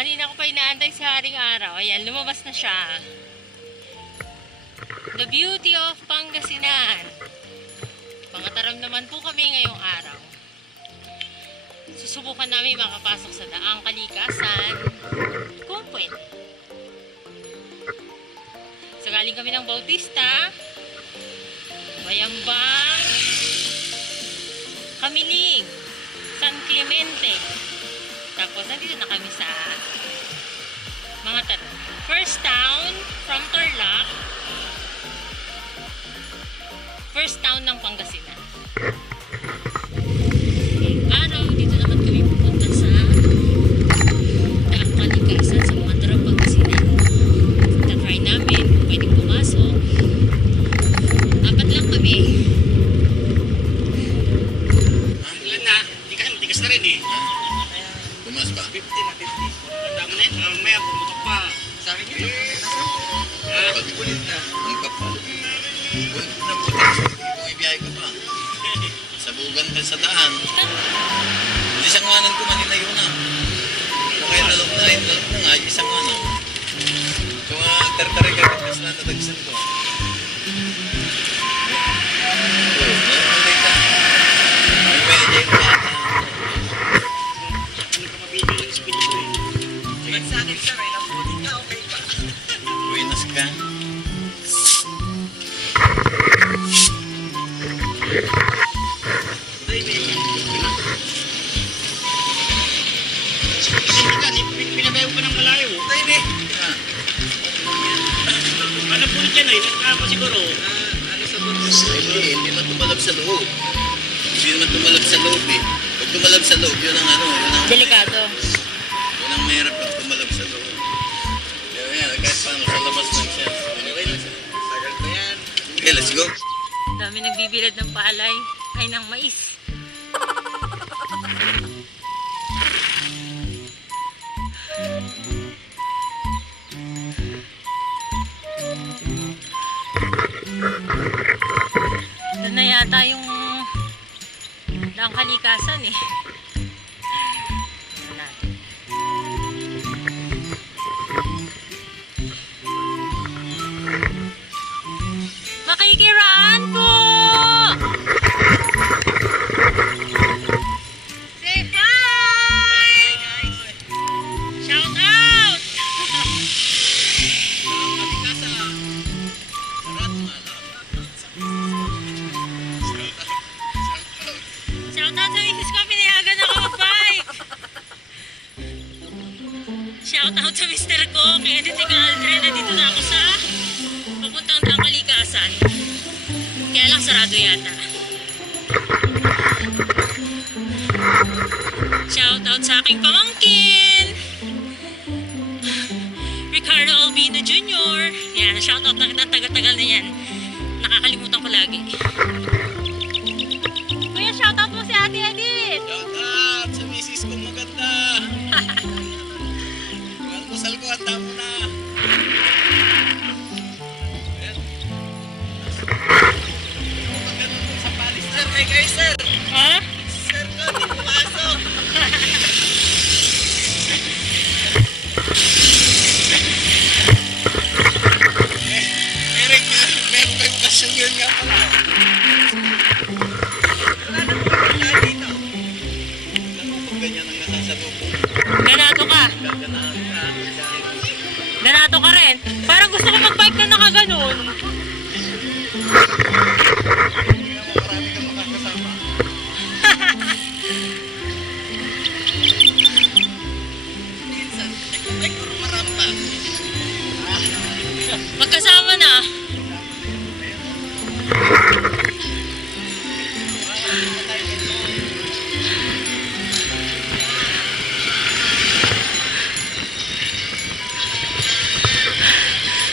Kanina ko pa inaantay sa haring araw. Ayan, lumabas na siya. The beauty of Pangasinan. Pangataram naman po kami ngayong araw. Susubukan namin makapasok sa daang kalikasan kung pwede. So galing kami ng Bautista, Bayambang, Kamiling, San Clemente. Tapos nandito na kami sa mga tanong. First town from Tarlac. First town ng Pangasinan. Araw, dito naman kami pupunta sa daang kalikasan sa mga tarang Pangasinan. Tatry namin kung pwedeng pumasok. Apat lang kami. Ilan na? Hindi ka, matigas na rin eh. Tumas ba? 50 na, 50. Tama na yun. Maya, pumutok pa. Sa akin yun. Kulit na. Ang kapal. Kulit na puti. Kung ibiyahe ka pa. Sabugan ka sa daan. Hindi sa nganan ko maninayo na. Kung kaya nalog na nga, isang nganan. Kung tartari ka, kasi na natagsan ko. May medyo yung bata. Sa akin, sir, ay nabutin ka, okay pa. Buenas ka. Pinabayo pa ng malayo. Tayo ni. Ano po dyan ay? Nagkama siguro. Ano sa buntis? Hindi man tumalab sa loob. Hindi naman tumalab sa loob eh. Pag tumalab sa loob, yun ang ano, yun ang... Delikado. Yun ang mahirap pag tumalab sa loob. Kaya yan, kahit paano, sa labas lang siya. Okay lang siya. Sagal pa yan. Okay, let's go. Dami nagbibilad ng palay. Ay, ng mais. Doon na yata yung daang kalikasan eh. Tingnan natin. Makikiraan po! Say hi! Shout out! Shout out sa misis ko, pinayagan ako mag-bike! Shout out sa mister ko, kay Editing Aldrin, nandito na ako sa papuntang daang kalikasan. Kaya lang sarado yata. Shout out sa aking pamangkin, Ricardo Albino Jr. Yan, shout out na taga-tagal na yan. Nakakalimutan ko lagi. Kuya, shout out mo si Ate Edith. Shout out sa misis kong maganda. Ang kusal ko, handa mo na. Sa Paris, sir. Hey guys, sir. Ha? Sir ko, di pumasok. Eric, meron kayo okasyon yun nga pala. Wala na po wala dito. Alam mo kung ganyan ang nasasalubong. Ganado ka. Gaganaan ka. Ganado ka rin. Parang gusto ko mag-bike na nakaganon. Marami kang makakasama. Minsan, ay, puro maramba. Magkasama na.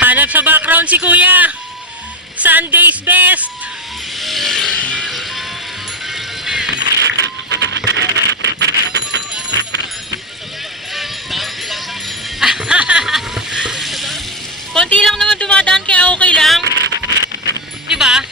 Hanap sa background si Kuya. Sunday's best. Konti lang naman dumadaan kaya okay lang. Di ba?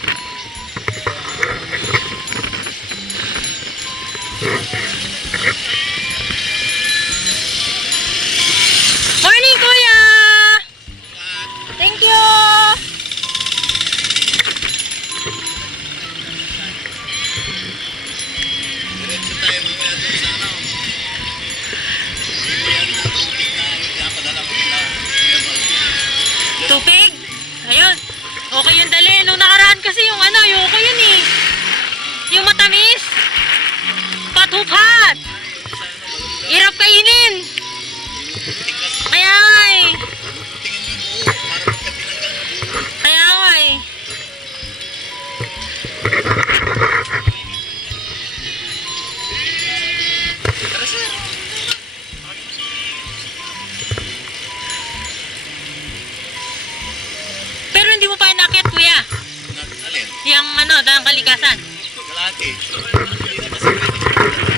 kalikasan. Kalahati. Hindi na kasi pwede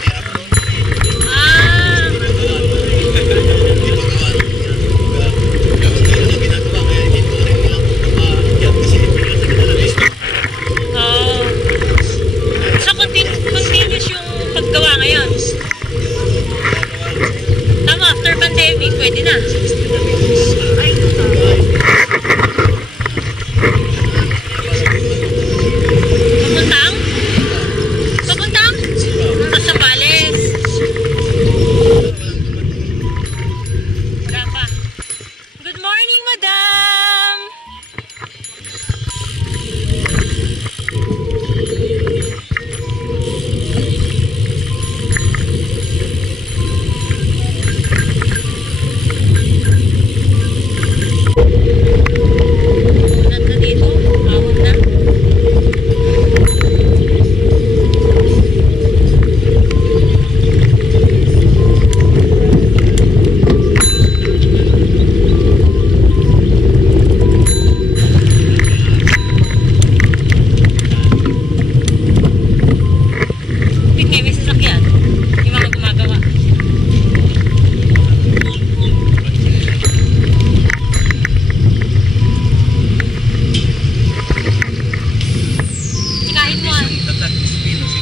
tira mo doon. Ah, Hindi pa gawa ng yan. Gawin nila na ginagawa kaya hindi ko rin nilang yan kasi oh. So, continuous yung paggawa ngayon. Tama, after pandemic, pwede na. Papuntang? Papuntang? Sa Bales. Wala pa. Good morning, madam! Ulan na dito. Ahon na. Tingnan, may sasakyan. Yung mga gumagawa. Tsikahin mo ah.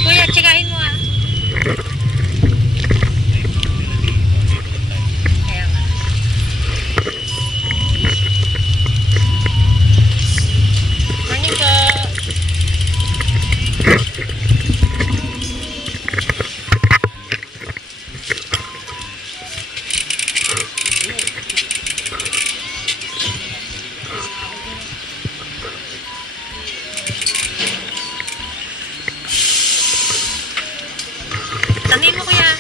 Kuya, tsikahin mo ah. Kaya nga. Morning po. Tanin mo kuya.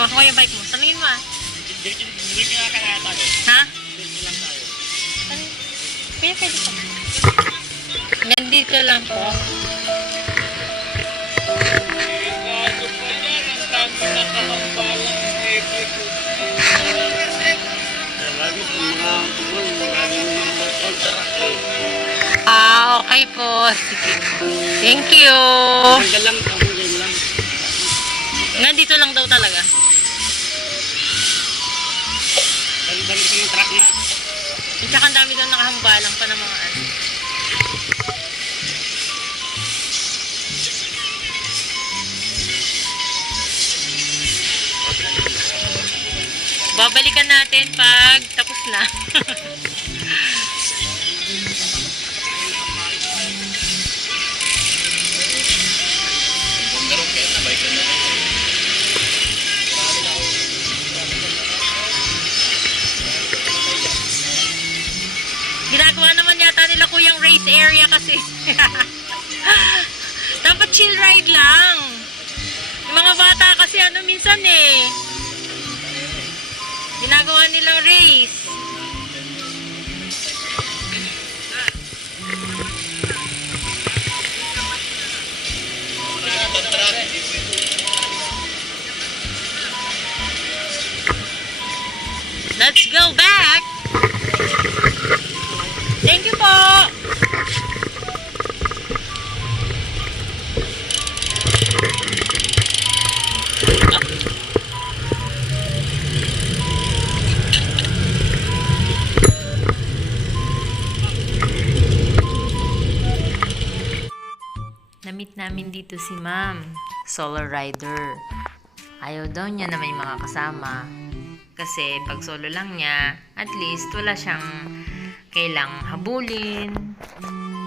Hawakan ko yung bike mo. Tanungin mo ah. Diretso na kaya tayo. Ha? Diretso lang tayo. Ano? Kuya, pwede pa. Nandito lang po. Kaso pa yan, ang dami nakahambalang lagi sa mga tuloy, maraming mga kontraktol. Ah, okay po. Sige po. Thank you. Hanggang lang, hanggang lang. Nandito lang daw talaga. Balik yung truck na. At saka ang dami daw nakahambalang pa ng mga ano. Babalikan natin pag tapos na. Bongga rin kaya nabay ka na. Ginagawa naman yata nila kuyang race area kasi. Dapat chill ride lang. Yung mga bata kasi ano minsan eh. Ginagawa nilang race. Let's go back. Thank you po. Na-meet namin dito si Ma'am, solo rider. Ayaw daw niya na may mga kasama. Kasi pag solo lang niya, at least wala siyang kailang habulin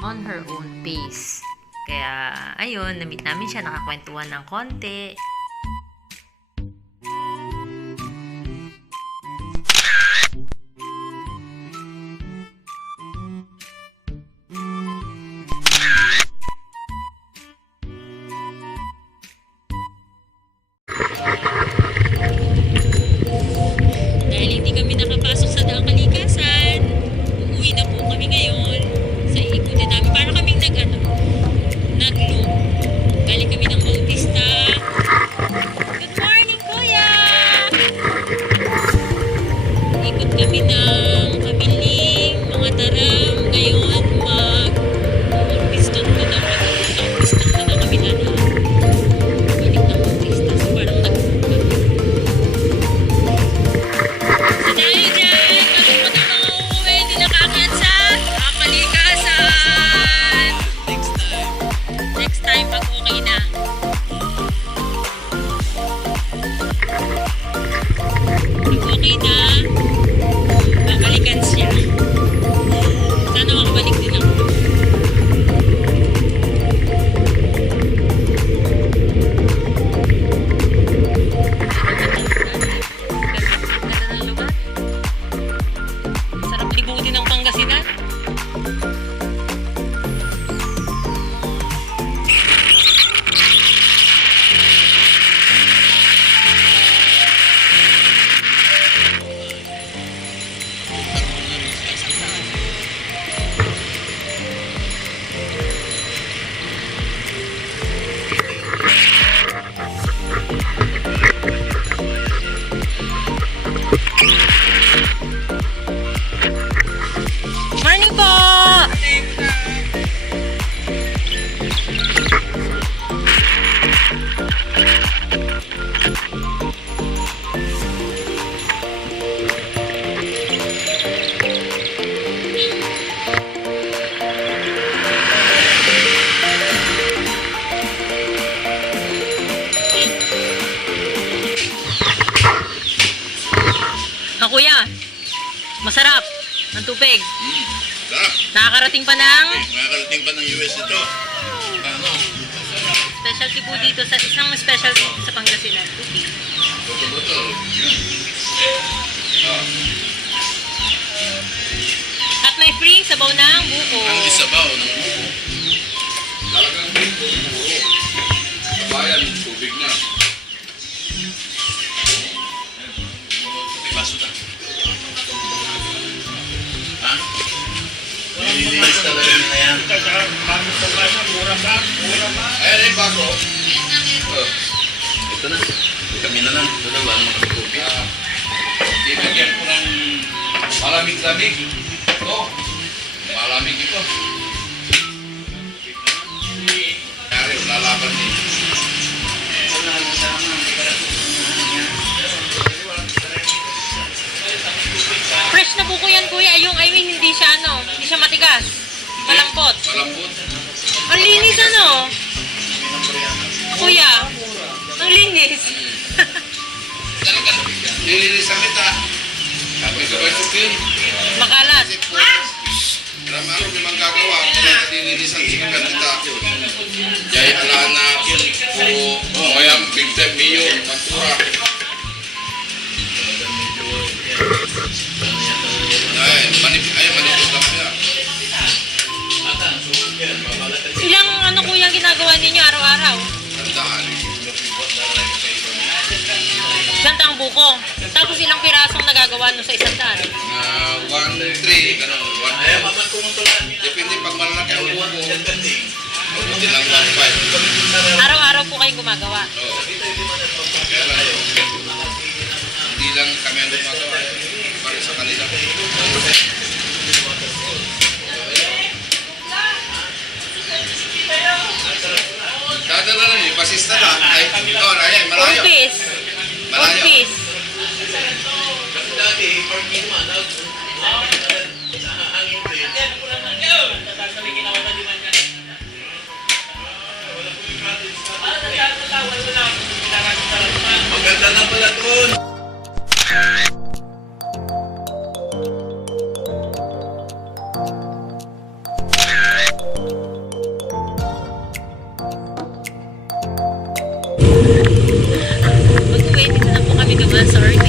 on her own pace. Kaya, ayun, na-meet namin siya, nakakwentuhan ng konti. tubig. Sarap. Nakakarating pa ng Makakarating pa ng US ito. Ano? specialty po dito sa isang specialty sa Pangasinan. Tubig. Buto-buto. Yun. Ah. At may free sabaw ng buko. Ang isabaw ng buko. Talagang buko. Kabayan, tubig na. May baso na. Ha? Nililinis talaga nila yan. Ayan yung baso. Oh. Ito na. Kami na lang. Ito na ba? Tubig. Bibigyan ko ng malamig-lamig. Ito. Malamig ito. Kaya lalaban din. Fresh na buko yan, kuya. Yung, I mean, hindi siya matigas. Malambot. Malambot. Ang linis, ano? Kuya, ang linis. Talaga. Nililisan kita. Sabay-sabay sukin. Makalat. Alam ano naman gagawa. Nililisan sikat kita. Jaya alaan na puro kaya big time mayor, matura. Ay, manipis lang siya. Ilang ano kuya ginagawa ninyo araw-araw? Tandaan. Isang taang buko. Tapos ilang pirasong nagagawa no sa isang daan? 1, 3, ganun. 1, depende pag malalaki ang buko. Mabuti lang 1, 5. Araw-araw po kayong gumagawa. Oo. Kaya lang yun. Hindi lang kami ang gumagawa. Para sa kanila. Dadala lang yun. Pasista lang. Ay, ayan, malayo. Office. Malayo. Office. Maganda na pala doon. Mag-uwi dito na po kami dumaan sa orchid.